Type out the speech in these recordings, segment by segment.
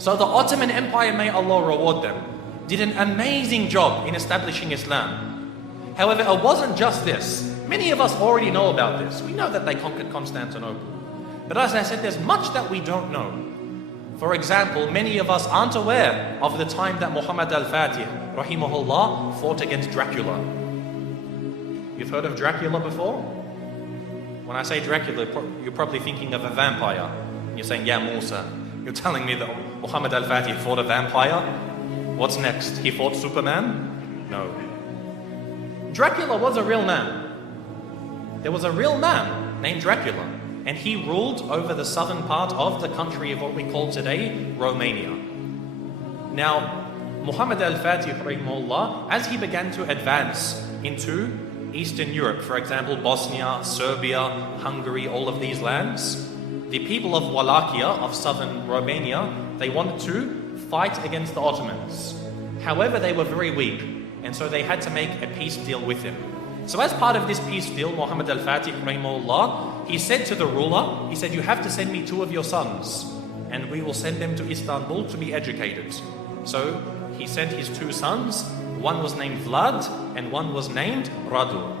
So the Ottoman Empire, may Allah reward them, did an amazing job in establishing Islam. However, it wasn't just this. Many of us already know about this. We know that they conquered Constantinople. But as I said, there's much that we don't know. For example, many of us aren't aware of the time that Muhammad al-Fatih, rahimahullah, fought against Dracula. You've heard of Dracula before? When I say Dracula, you're probably thinking of a vampire. You're saying, yeah, Musa, you're telling me that Muhammad al-Fatih fought a vampire? What's next? He fought Superman? No. Dracula was a real man. There was a real man named Dracula, and he ruled over the southern part of the country of what we call today Romania. Now, Muhammad al-Fatih, rahimahullah, as he began to advance into Eastern Europe, for example, Bosnia, Serbia, Hungary, all of these lands, the people of Wallachia, of southern Romania, they wanted to fight against the Ottomans. However, they were very weak, and so they had to make a peace deal with him. So as part of this peace deal, Muhammad al-Fatih, rahimahullah, he said to the ruler, he said, you have to send me 2 of your sons, and we will send them to Istanbul to be educated. So he sent his 2 sons. One was named Vlad, and one was named Radu.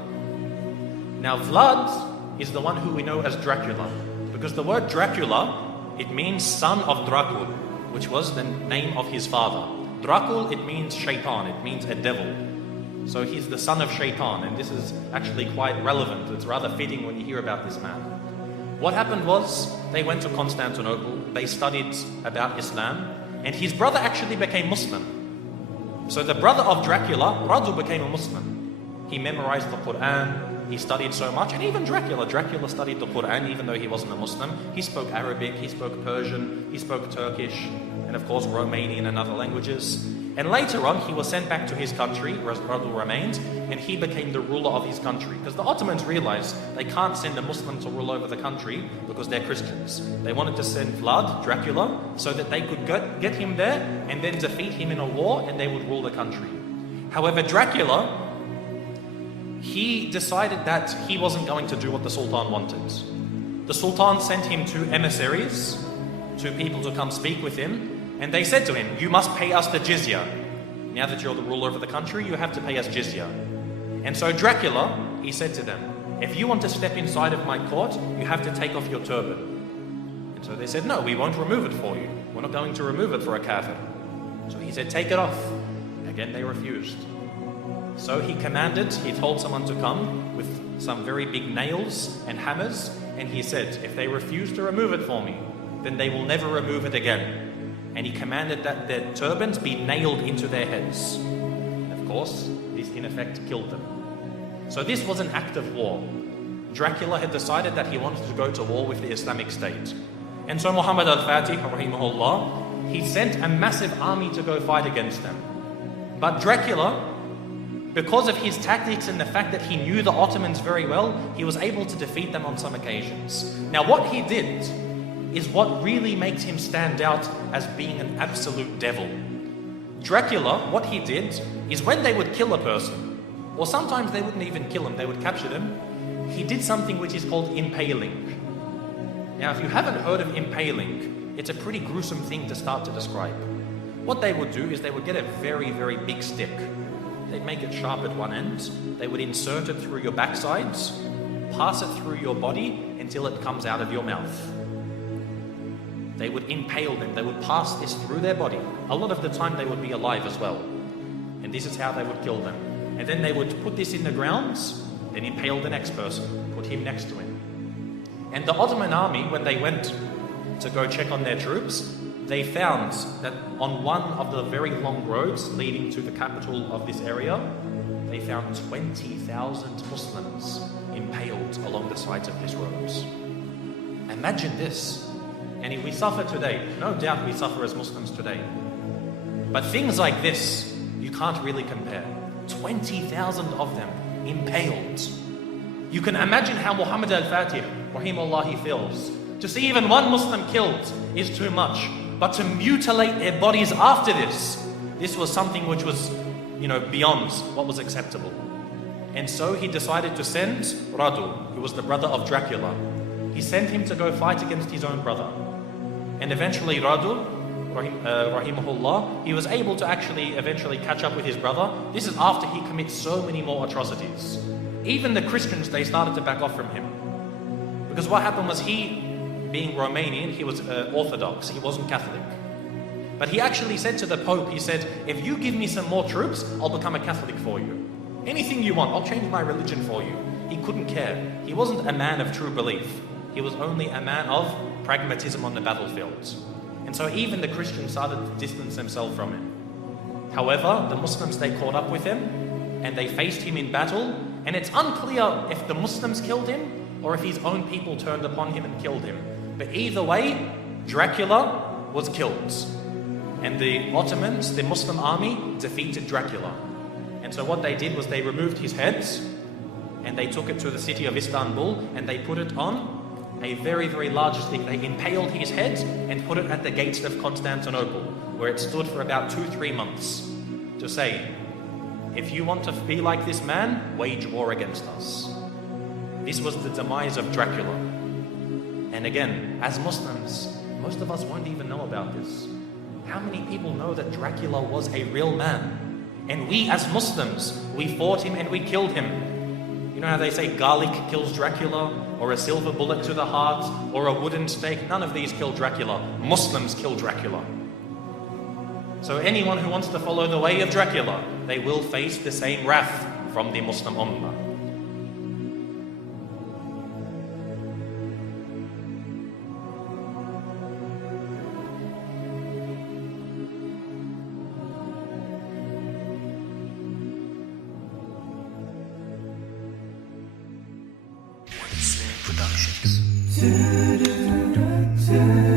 Now Vlad is the one who we know as Dracula, because the word Dracula, it means son of Dracul, which was the name of his father. Dracul, it means shaitan, it means a devil. So he's the son of shaitan, and this is actually quite relevant. It's rather fitting when you hear about this man. What happened was, they went to Constantinople, they studied about Islam, and his brother actually became Muslim. So the brother of Dracula, Radu, became a Muslim. He memorized the Quran, he studied so much, and even Dracula studied the Quran even though he wasn't a Muslim. He spoke Arabic, he spoke Persian, he spoke Turkish, and of course Romanian and other languages. And later on, he was sent back to his country, where Radu remained, and he became the ruler of his country. Because the Ottomans realized they can't send a Muslim to rule over the country because they're Christians. They wanted to send Vlad, Dracula, so that they could get him there and then defeat him in a war, and they would rule the country. However, Dracula, he decided that he wasn't going to do what the Sultan wanted. The Sultan sent him 2 emissaries, 2 people to come speak with him, and they said to him, you must pay us the jizya. Now that you're the ruler of the country, you have to pay us jizya. And so Dracula, he said to them, if you want to step inside of my court, you have to take off your turban. And so they said, no, we won't remove it for you. We're not going to remove it for a kafir. So he said, take it off. Again, they refused. So he told someone to come with some very big nails and hammers, and he said, if they refuse to remove it for me, then they will never remove it again. And he commanded that their turbans be nailed into their heads. Of course, this in effect killed them. So this was an act of war. Dracula had decided that he wanted to go to war with the Islamic State. And so Muhammad al-Fatih, rahimahullah, he sent a massive army to go fight against them. But Dracula, because of his tactics and the fact that he knew the Ottomans very well, he was able to defeat them on some occasions. Now what he did is what really makes him stand out as being an absolute devil. Dracula, what he did is when they would kill a person, or sometimes they wouldn't even kill him, they would capture them, he did something which is called impaling. Now if you haven't heard of impaling, it's a pretty gruesome thing to start to describe. What they would do is they would get a very, very big stick. They'd make it sharp at one end, they would insert it through your backsides, pass it through your body until it comes out of your mouth. They would impale them, they would pass this through their body. A lot of the time they would be alive as well. And this is how they would kill them. And then they would put this in the ground, then impale the next person, put him next to him. And the Ottoman army, when they went to go check on their troops, they found that on one of the very long roads leading to the capital of this area, they found 20,000 Muslims impaled along the sides of these roads. Imagine this. And if we suffer today, no doubt we suffer as Muslims today. But things like this, you can't really compare. 20,000 of them impaled. You can imagine how Muhammad al-Fatih, rahimahullah, he feels. To see even one Muslim killed is too much. But to mutilate their bodies after this was something which was, beyond what was acceptable. And so he decided to send Radu, who was the brother of Dracula. He sent him to go fight against his own brother. And eventually Radu, rahimahullah, he was able to actually eventually catch up with his brother. This is after he commits so many more atrocities. Even the Christians, they started to back off from him. Because what happened was he, being Romanian, he was Orthodox, he wasn't Catholic. But he actually said to the Pope, he said, if you give me some more troops, I'll become a Catholic for you. Anything you want, I'll change my religion for you. He couldn't care. He wasn't a man of true belief. He was only a man of pragmatism on the battlefield. And so even the Christians started to distance themselves from him. However, the Muslims, they caught up with him and they faced him in battle. And it's unclear if the Muslims killed him or if his own people turned upon him and killed him. But either way, Dracula was killed. And the Ottomans, the Muslim army, defeated Dracula. And so what they did was they removed his head and they took it to the city of Istanbul and they put it on a very, very large stick. They impaled his head and put it at the gates of Constantinople, where it stood for about 2-3 months, to say, if you want to be like this man, wage war against us. This was the demise of Dracula. And again, as Muslims, most of us won't even know about this. How many people know that Dracula was a real man? And we as Muslims, we fought him and we killed him. You know how they say garlic kills Dracula, or a silver bullet to the heart, or a wooden stake? None of these kill Dracula. Muslims kill Dracula. So anyone who wants to follow the way of Dracula, they will face the same wrath from the Muslim Ummah. OneIslamProductions.